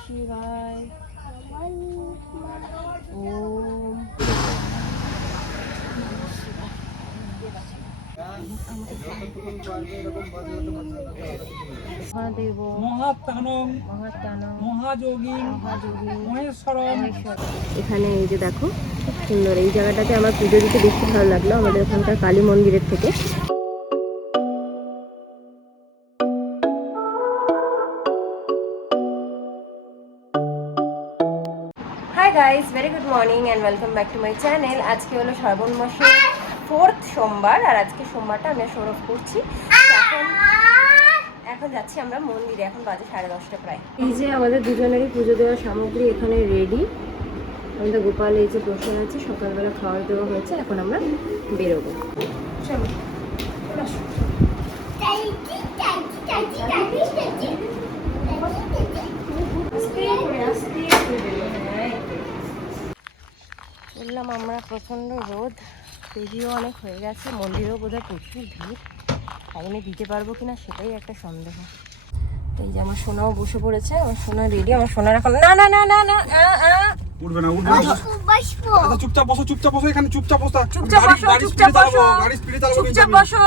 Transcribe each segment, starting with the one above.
শিবায়। ওম মহাদেব মহাত্মানং মহাত্মানং মহাযোগী মহাযোগী মহেশ্বরম। এখানে এই যে দেখো খুব সুন্দর, এই জায়গাটাতে আমার পুজো দিতে বেশি ভালো লাগলো আমাদের ওখানকার কালী মন্দিরের থেকে। Hi guys, very good morning and welcome back to my channel. আজকে হলো শ্রাবণ মাসের 4th সোমবার, আর আজকে সোমবারটা আমি সৌরভ করছি। এখন যাচ্ছি আমরা মন্দিরে, এখন বাজে 10:30 প্রায়। এই যে আমাদের দুজনেরই পুজো দেওয়ার সামগ্রী এখানে রেডি। আমাদের গোপাল এই যে বসে আছে, সকালবেলা খাওয়া দেওয়া হয়েছে, এখন আমরা বেরোবো। চলো বললাম আমরা, প্রচণ্ড রোদ, দেরিও অনেক হয়ে গেছে, মন্দিরেও বোধহয় প্রচুর ভিড়, টাইমে দিতে পারবো কিনা সেটাই একটা সন্দেহ। এই যে আমার সোনাও বসে পড়েছে, আমার সোনা রেডি। আমার সোনার এখন না না না না না উঠবে না, উঠবে না। আচ্ছা চুপচাপ বসো, চুপচাপ বসো, এখানে চুপচাপ বসো, চুপচাপ বসো, চুপচাপ বসো, গাড়ি স্পিডে চালাবো, চুপচাপ বসো।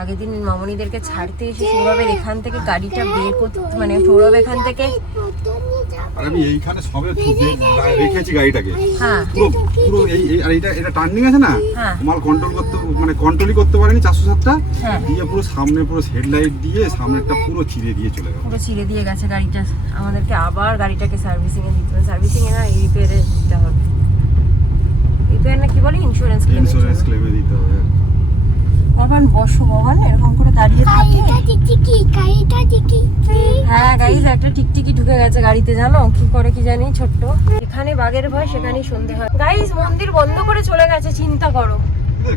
আগের দিন মামনিদেরকে ছাড়তে এসে সৌরভের এখান থেকে গাড়িটা বের করতে, মানে সৌরভ এখান থেকে, আর আমি এইখানে সবে রেখেছি গাড়িটাকে, হ্যাঁ পুরো পুরো এই আর এটা টার্নিং আছে না, হ্যাঁ মাল কন্ট্রোল করতে, মানে কন্ট্রোলই করতে পারেনি 407টা, হ্যাঁ দিয়ে পুরো সামনে পুরো হেডলাইট দিয়ে সামনেরটা পুরো ছিঁড়ে দিয়ে চলে গেল। পুরো ছিঁড়ে দিয়ে গেছে গাড়িটা। আমাদেরকে আবার গাড়িটাকে সার্ভিসিং এ দিতে হবে, সার্ভিসিং এ না, রিপেয়ারে দিতে হবে। রিপেয়ার না কি বলে, ইন্স্যুরেন্স ক্লেমে দিতে হবে। বাবান বসো, বাবান এরকম করে দাঁড়িয়ে থাকে। হ্যাঁ গাইজ, একটা টিকটিকি ঢুকে গেছে গাড়িতে, জানো কি করে কি জানি, ছোট্ট। এখানে বাঘের ভয়, সেখানেই সন্ধে হয়। গাইজ মন্দির বন্ধ করে চলে গেছে, চিন্তা করো।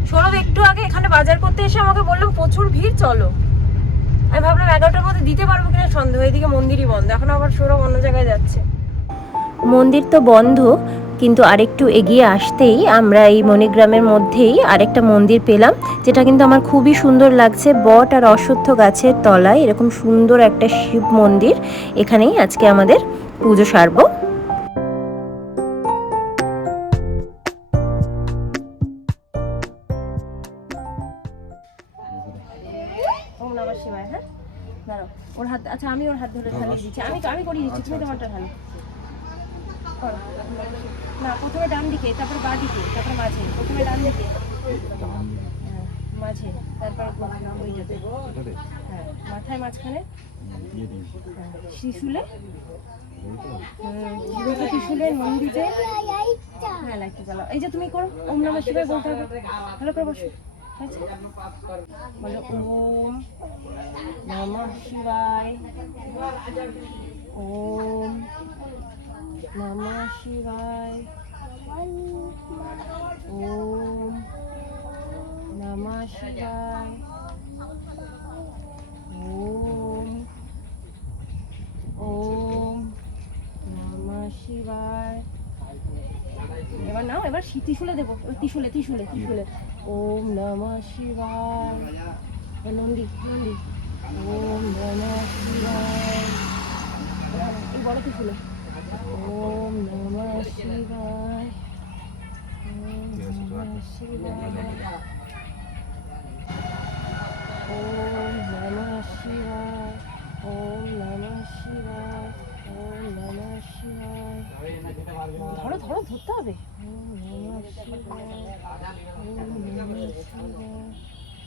সৌরভ একটু আগে এখানে বাজার করতে এসে আমাকে বললাম প্রচুর ভিড়, চলো। আমি ভাবলাম 11টার মধ্যে দিতে পারবো কিনা সন্দেহ, এদিকে মন্দিরই বন্ধ। এখন আবার সৌরভ অন্য জায়গায় যাচ্ছে। মন্দির তো বন্ধ, কিন্তু আরেকটু এগিয়ে আসতেই আমরা এই মণিগ্রামের মধ্যেই আরেকটা মন্দির পেলাম, যেটা কিন্তু আমার খুবই সুন্দর লাগছে। বট আর অশ্বত্থ গাছের তলায় এরকম সুন্দর একটা শিব মন্দির। এখানেই আজকে আমাদের পুজো সারবো। ওম নমঃ শিবায়। হ্যাঁ দাঁড়াও, ওর হাত, আচ্ছা আমি ওর হাত ধরে ঢালিয়ে দিচ্ছি, আমি করিয়ে দিচ্ছি, তুমি তোমারটা ঢালো। না, প্রথমে ডান দিকে, তারপর বাঁ দিকে, তারপর মাঝে। প্রথমে ডান দিকে, মাঝে, তারপর ওইটাতে, হ্যাঁ মাথায় মাঝখানে, ত্রিশূলে, ত্রিশূলে মন্দিরে, হ্যাঁ লাইটটা জ্বালাও। এই যে তুমি করো, ওম নমঃ শিবায় বলতে হবে, ভালো করে বসো। বলো ওম নমঃ শিবায়, ওম নমঃ শিবায়, ওম নমঃ শিবায়, ওম ওম নমঃ শিবায়। এবার নাও, এবার ত্রিশূলে দেবো, ত্রিশূলে ত্রিশূলে ত্রিশূলে। ওম নমঃ শিবায়, নন্দী নন্দী, ওম নমঃ শিবায়, এই বড় ত্রিশূলে, ওম নমঃ শিবায়, ওম নমঃ শিবায়, ওম নমঃ শিবায়, ওম নমঃ শিবায়, ওম নমঃ শিবায়। ধরো ধরো, ধরতে হবে। ওম নমঃ শিবায়, ওম নমঃ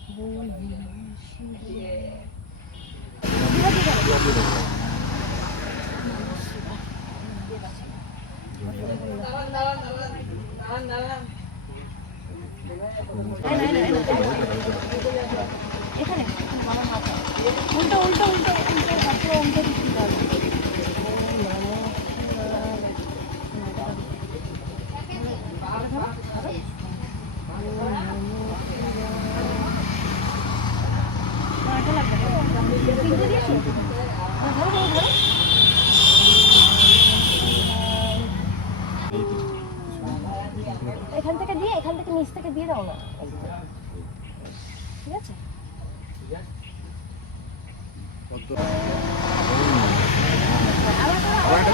শিবায়, ওম নমঃ শিবায়। এখানে উল্টো উল্টো উল্টো উল্টো হাতে উল্টো দিতে হবে। এখান থেকে দিয়ে, এখান থেকে নিচ থেকে দিয়ে দাও না, ঠিক আছে?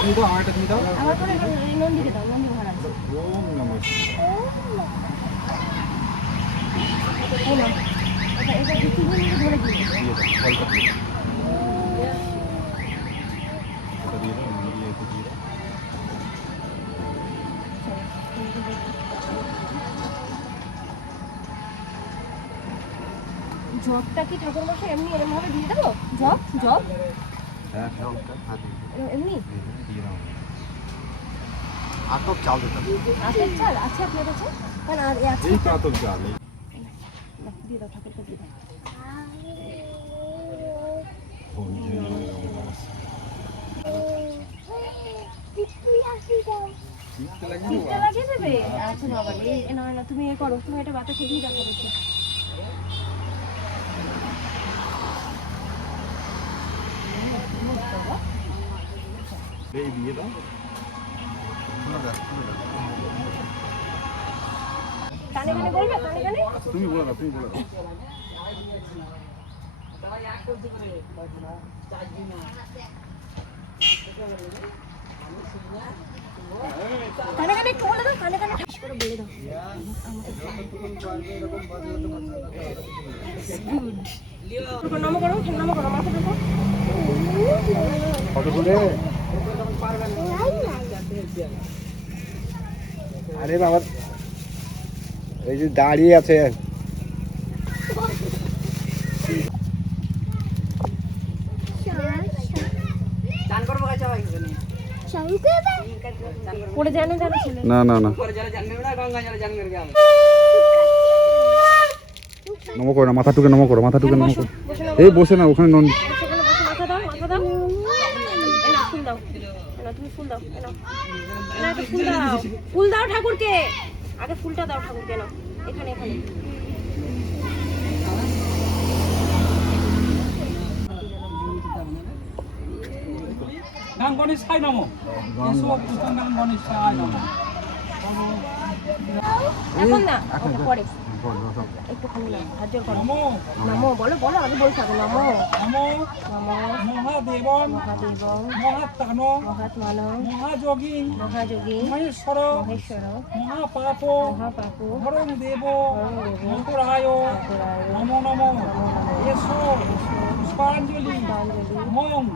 তুমি দাও, আমারটা তুমি দাও। আমার করে নন্দীকে দাও, নন্দী মহারাজ। ওম নমঃ শিবায়। এই নাও। এটা কিছুদিন ধরে দিই। দিয়ে দাও, ফলটা দিয়ে দাও। এটা দিয়ে দাও, দিয়ে এটা দিয়ে দাও। জবটা কি ঠাকুর মশাই এমনি এরকম ভাবে দিয়ে দেবো? জব জব হ্যাঁ, হ্যাঁ, ওটা হাতে এমনি দিয়ে দাও। আতপ চাল দিতে হবে। আচ্ছা চাল আছে আপনার কাছে? কারণ আর আছে এই তো আতপ চাল, এই। না, দিয়ে দাও ঠাকুরকে দিয়ে দাও। ওম নমঃ শিবায়। লাগিয়ে দাও। টিপটা লাগিয়ে দেবে? আচ্ছা বাবা এই না না তুমি এ করো, তুমি এটা বাতাসে দিয়ে রাখো দেখো। এই দিয়ে দাও। কানে কানে বলবে, কানে কানে তুমি বলে দাও, তুমি বলে দাও। কানে কানে একটু বলে দাও, কানে কানে ঠাস করে বলে দাও। গুড নমো করো, নমো করো, মাথা ঢোকো। কত দূরে? আরে বাবা, এই যে দাঁড়িয়ে আছে। পড়ে যায় না জানো ছেলে? না না না, নমো করো না, মাথা টুকে নমো করো, মাথা টুকে নমো করো। বসে নাও, এই বসে না, ওখানে নন। সেখানে বসে মাথা দাও, মাথা দাও। এ নাও ফুল দাও, এ নাও তুমি ফুল দাও, এ নাও। এ নাও একটা ফুল দাও, ফুল দাও ঠাকুরকে। আগে ফুলটা দাও ঠাকুরকে, নাও এখানে এখানে। গান গণেশায় নমঃ। এসো কীর্তন গান গণেশায় নমঃ। এখন না, ওকে পরে একটুখানি না, হাত জোর করো। নমো নমো বলো, বলো আগে বলতে হবে। নমো নমো নমো মহাদেবং মহাদেবং মহাত্মানং মহাত্মানং মহাযোগিং মহাযোগী মহেশ্বর মহেশ্বর মহাপাপ মহাপাপু হরং দেব হরং দেব মকরায় মকরায় নমো নমো এসো পুষ্পাঞ্জলি পুষ্পাঞ্জলি ওম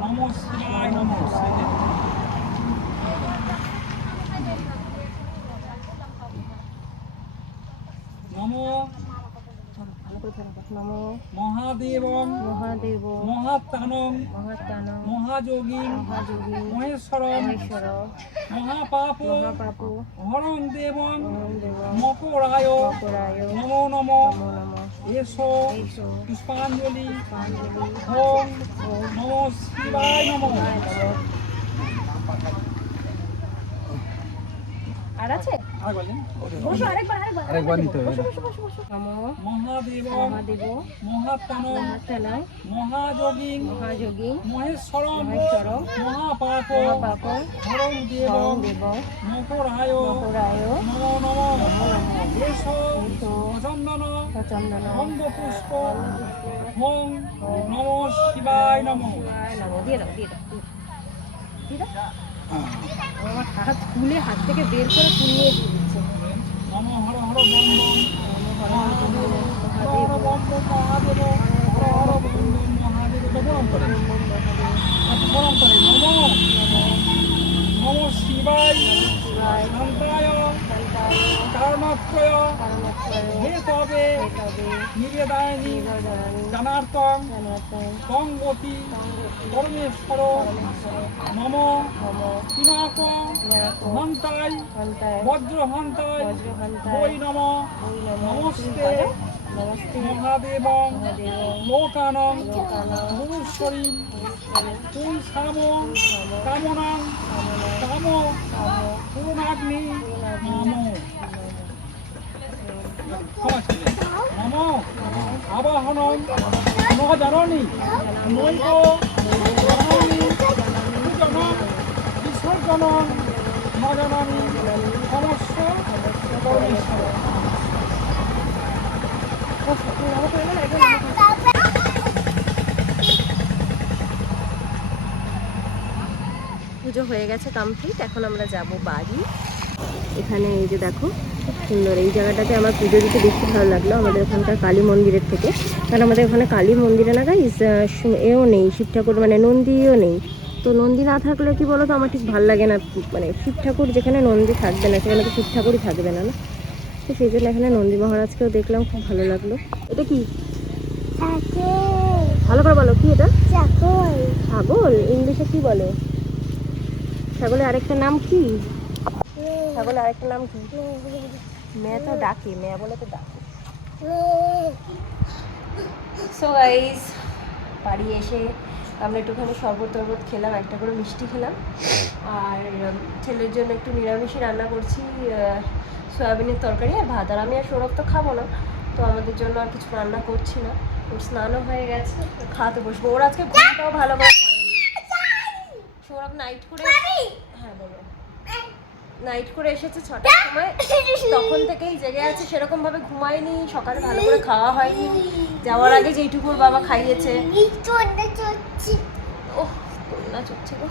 নমো শিবায় নমঃ। নমো ভালো করে ধরো। নমো মহাদেবং মহাদেব মহাত্মানং মহাত্মানং মহাযোগিং মহাযোগী মহেশ্বরং মহেশ্বর মহাপাপ মহাপাপু হরং দেবং হরং দেব মকরায় মকরায় নমো নমো নমো নমঃ এসো এসো পুষ্পাঞ্জলি পুষ্পাঞ্জলি ওম নমো শিবায় নমঃ। আর আছে? আর বলেন বসো আরেকবার আরেকবার নিতে হবে। বসো বসো বসো বসো। নমো মহাদেবং মহাদেব মহাত্মানং মহাত্মানং মহাযোগিং মহাযোগী মহেশ্বরং মহেশ্বর মহাপাপ মহাপাপ হরং দেবং দেব মকরায় মকরায় নমো নমো নমো নমঃ এসো এসো চন্দন সচন্দন অঙ্গপুষ্প ওম নমো শিবায় নমঃ। নমো দিয়ে দাও দিয়ে দাও দিয়ে দাও। আমার হাত খুলে হাত থেকে বের করে পুড়িয়ে দিয়ে দিচ্ছে। নমো Har Har bomb bomb Mahadev Har bomb bomb Mahadev Har Har bomb bomb Mahadev. এটা গরম করে গরম করে নমো নমো শিবায় শান্তায় কারণত্রয় হে তবে নিবেদায়নি জানার্থং তঙ্গতি পরমেশ্বর নম পিনাক হন্তায় বজ্র হন্তায় বৈ নম নমস্তে মহাদেব লোকানং গুরুশ্বরী পুংসাম কামনাং কাম পূর্ণাগ্নি নম নম আবাহনং ন জাননী নৈব জাননী পূজনং বিসর্জনং ন জাননী সমস্ত পরমেশ্বর। পুজো হয়ে গেছে কমপ্লিট। এখন আমরা যাব বাড়ি। এখানে এই যে দেখো খুব সুন্দর, এই জায়গাটাতে আমার পুজো দিতে বেশি ভালো লাগলো আমাদের ওখানকার কালী মন্দিরের থেকে। কারণ আমাদের ওখানে কালী মন্দিরে না গাইস এও নেই, শিব ঠাকুর মানে নন্দীও নেই। তো নন্দী না থাকলে কি বলো তো, আমার ঠিক ভালো লাগে না, মানে শিব ঠাকুর যেখানে নন্দী থাকবে না সেখানে তো শিব ঠাকুরই থাকবে না, না? তো সেই জন্য এখানে নন্দী মহারাজকেও দেখলাম, খুব ভালো লাগলো। এটা কি ভালো করে বলো, কি এটা? ছাগল। ইংলিশে কি বলে ছাগলের আরেকটা নাম কি? ছাগলের আরেকটা নাম কি? মেয়ে তো ডাকে, মেয়ে বলে তো ডাকে। সো গাইস, বাড়ি এসে আমরা একটুখানি শরবত টরবত খেলাম, একটা করে মিষ্টি খেলাম। আর ছেলের জন্য একটু নিরামিষই রান্না করছি, সয়াবিনের তরকারি আর ভাত। আর আমি আর সৌরভ তো খাবো না, তো আমাদের জন্য আর কিছু রান্না করছি না। ওর স্নানও হয়ে গেছে, খাওয়াতে বসবো। ওর আজকে ঘুমটাও ভালো করে হয়নি। সৌরভ নাইট করে, হ্যাঁ বলো, নাইট করে এসেছে 6টার সময়, তখন থেকেই জেগে আছে, সেরকম ভাবে ঘুমায়নি, সকালে ভালো করে খাওয়া হয়নি। যাওয়ার আগে যেইটুকু ওর বাবা খাইয়েছে। ওহ, দোলনা চড়ছে গো,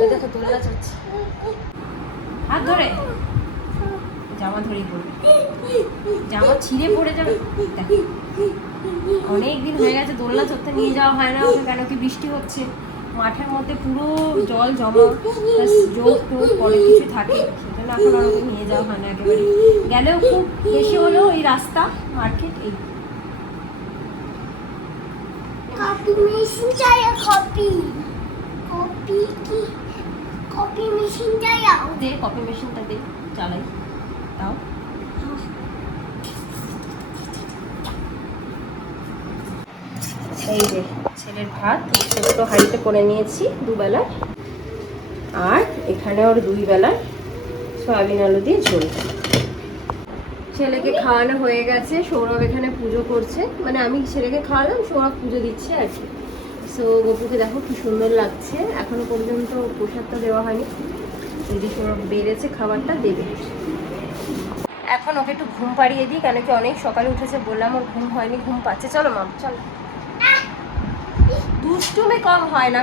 এই দেখো দোলনা চড়ছে। হাত ধরে, জামা ধরেই পড়বে, জামা ছিঁড়ে পড়ে যাবে। দেখো অনেকদিন হয়ে গেছে দোলনা চড়তে নিয়ে যাওয়া হয় না ওকে, কেন কি বৃষ্টি হচ্ছে, মাঠের মধ্যে পুরো জল জমা, জোর টোর পরে কিছু থাকে, সেজন্য এখন আর ওকে নিয়ে যাওয়া হয় না একেবারে। গেলেও খুব বেশি হলেও এই রাস্তা মার্কেট এই। কপি মেশিন চাই, কপি কপি কি কপি মেশিন চাই। দে কপি মেশিনটা দে, চালাই দাও। এই যে ছেলের ভাত ছোট্ট হাঁড়িতে করে নিয়েছি দুবেলা, আর এখানে ওর 2 বেলার সয়াবিন আলু দিয়ে ঝোল। ছেলেকে খাওয়ানো হয়ে গেছে, সৌরভ এখানে পুজো করছে, মানে আমি ছেলেকে খাওয়ালাম, সৌরভ পুজো দিচ্ছে আর কি। সো গপুকে দেখো কি সুন্দর লাগছে, এখনো পর্যন্ত প্রসাদটা দেওয়া হয়নি, যদি সৌরভ বেড়েছে খাবারটা দেবে। এখন ওকে একটু ঘুম পাড়িয়ে দিই, কেন কি অনেক সকালে উঠেছে, বললাম ওর ঘুম হয়নি, ঘুম পাচ্ছে। চলো মাম চলো, দুষ্টুমি কম হয় না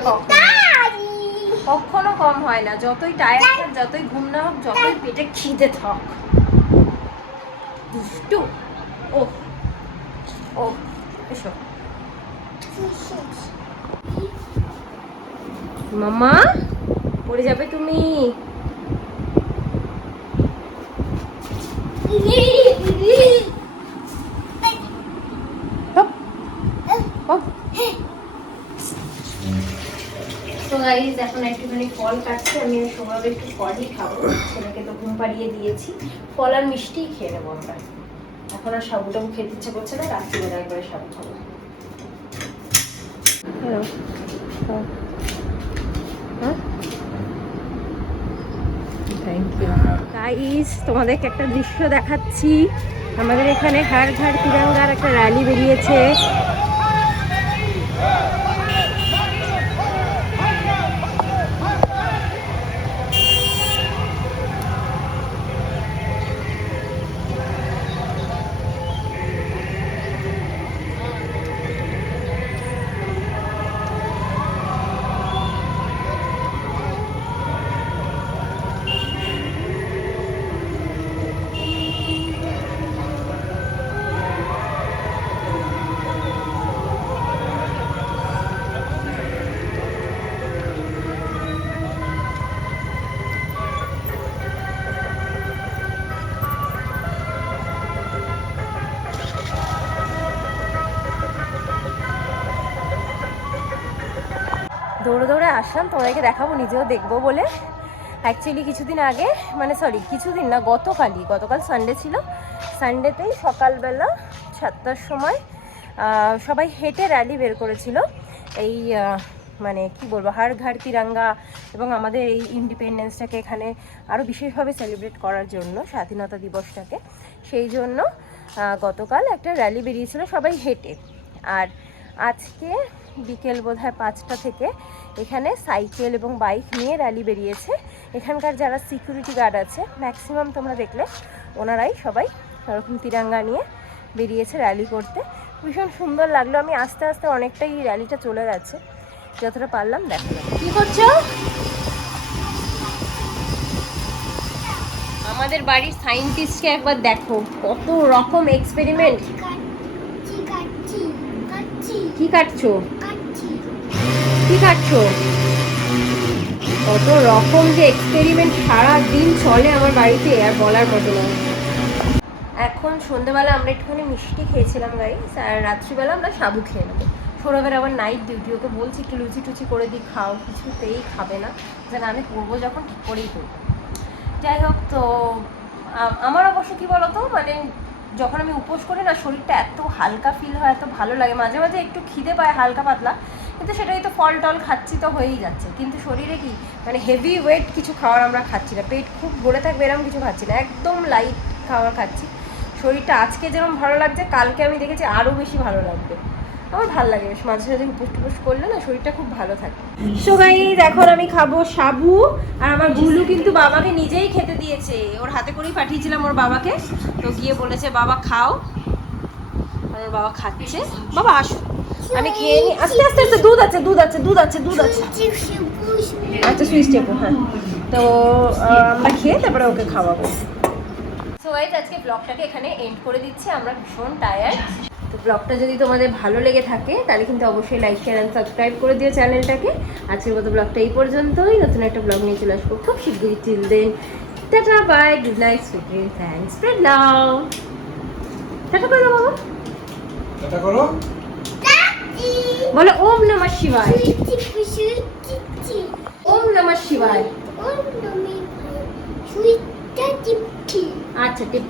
কখনো কম হয় না, যতই টায়ার্ড থাক, যতই ঘুম না হোক, যতই পেটে খিদে থাক, দুষ্টু। ও ও এসো মামা, পড়ে যাবে তুমি। তো গাইস, এখন একটুখানি ফল কাটছি, আমি সৌরভ একটু ফলই খাবো, ছেলেকে তো ঘুম পাড়িয়ে দিয়েছি, ফল আর মিষ্টিই খেয়ে নেবো আমরা। এখন আর সাবু টাবু খেতে ইচ্ছে করছে না, রাত্রিবেলা একবারে সাবু খাবো। থ্যাংক ইউ গাইস, তোমাদেরকে একটা দৃশ্য দেখাচ্ছি। আমাদের এখানে হর ঘর তিরঙ্গার একটা র্যালি বেরিয়েছে। দৌড়ে দৌড়ে আসলাম, তোমাদেরকে দেখাবো, নিজেও দেখবো বলে। অ্যাকচুয়ালি কিছুদিন আগে, মানে সরি কিছুদিন না, গতকাল সানডে ছিল, সানডেতেই সকালবেলা 7টার সময় সবাই হেঁটে র্যালি বের করেছিল, এই মানে কি বলবো, হর ঘর তিরঙ্গা এবং আমাদের এই ইন্ডিপেন্ডেন্সটাকে এখানে আরও বিশেষভাবে সেলিব্রেট করার জন্য, স্বাধীনতা দিবসটাকে। সেই জন্য গতকাল একটা র্যালি বেরিয়েছিল সবাই হেঁটে। আর আজকে বিকেল বোধহয় 5টা থেকে এখানে সাইকেল এবং বাইক নিয়ে র্যালি বেরিয়েছে। এখানকার যারা সিকিউরিটি গার্ড আছে ম্যাক্সিমাম তোমরা দেখলে, ওনারাই সবাই ওরকম তিরঙ্গা নিয়ে বেরিয়েছে র্যালি করতে। ভীষণ সুন্দর লাগলো। আমি আস্তে আস্তে অনেকটাই র্যালিটা চলে গেছে, যতটা পারলাম দেখালাম। কি করছো? আমাদের বাড়ির সায়েন্টিস্টকে একবার দেখো, কত রকম এক্সপেরিমেন্ট। কি কাটছো? কি কাটছো? কত রকম যে এক্সপেরিমেন্ট সারা দিন চলে আমার বাড়িতে, আর বলার মতো নয়। এখন সন্ধ্যেবেলা আমরা একটুখানি মিষ্টি খেয়েছিলাম গাইস, আর রাত্রিবেলা আমরা সাবু খেয়ে নেবো। সৌরভের আবার নাইট ডিউটি, ওকে বলছি একটু লুচি টুচি করে দিই, খাও, কিছুতেই খাবে না, যেন আমি করবো যখন ঠিক করেই করবো। যাই হোক, তো আমার অবশ্য কী বলতো, মানে যখন আমি উপোস করি না, শরীরটা এত হালকা ফিল হয়, এত ভালো লাগে, মাঝে মাঝে একটু খিদে পায় হালকা পাতলা, কিন্তু সেটাই তো ফল টল খাচ্ছি তো হয়েই যাচ্ছে, কিন্তু শরীরে কি মানে হেভি ওয়েট কিছু খাওয়ার আমরা খাচ্ছি না, পেট খুব ভরে থাকবে এরকম কিছু খাচ্ছি না, একদম লাইট খাবার খাচ্ছি। শরীরটা আজকে যেরকম ভালো লাগছে, কালকে আমি দেখেছি আরও বেশি ভালো লাগবে। আমার ভালো লাগে বেশ, মাঝে মাঝে উপোস টুপোস করলে না শরীরটা খুব ভালো থাকে। সো গাইস, এখন আমি খাবো সাবু, আর আমার গুলু কিন্তু বাবাকে নিজেই খেতে দিয়েছে, ওর হাতে করেই পাঠিয়েছিলাম ওর বাবাকে, তো গিয়ে বলেছে বাবা খাও, আর ওর বাবা খাচ্ছে। বাবা আসো, আমি খেয়ে নিই, আস্তে আস্তে আস্তে, দুধ আছে দুধ আছে দুধ আছে দুধ আছে। আচ্ছা সুইচ টেপো, হ্যাঁ। তো আমরা খেয়ে তারপরে ওকে খাওয়াবো। সো গাইস, আজকে ব্লগটাকে এখানে এন্ড করে দিচ্ছি, আমরা ভীষণ টায়ার্ড। তো ব্লগটা যদি তোমাদের ভালো লেগে থাকে তাহলে কিন্তু অবশ্যই লাইক শেয়ার অ্যান্ড সাবস্ক্রাইব করে দিও চ্যানেলটাকে। আজকের মতো ব্লগটা এই পর্যন্তই, নতুন একটা ব্লগ নিয়ে চলে আসবো খুব শীঘ্রই। Till then, tata bye, good night, sweet dreams, thanks for now. Tata করে দাও বাবা, এটা করো, বলো ওম নমঃ শিবায়। ওম নমঃ শিবায়। আচ্ছা টিপ।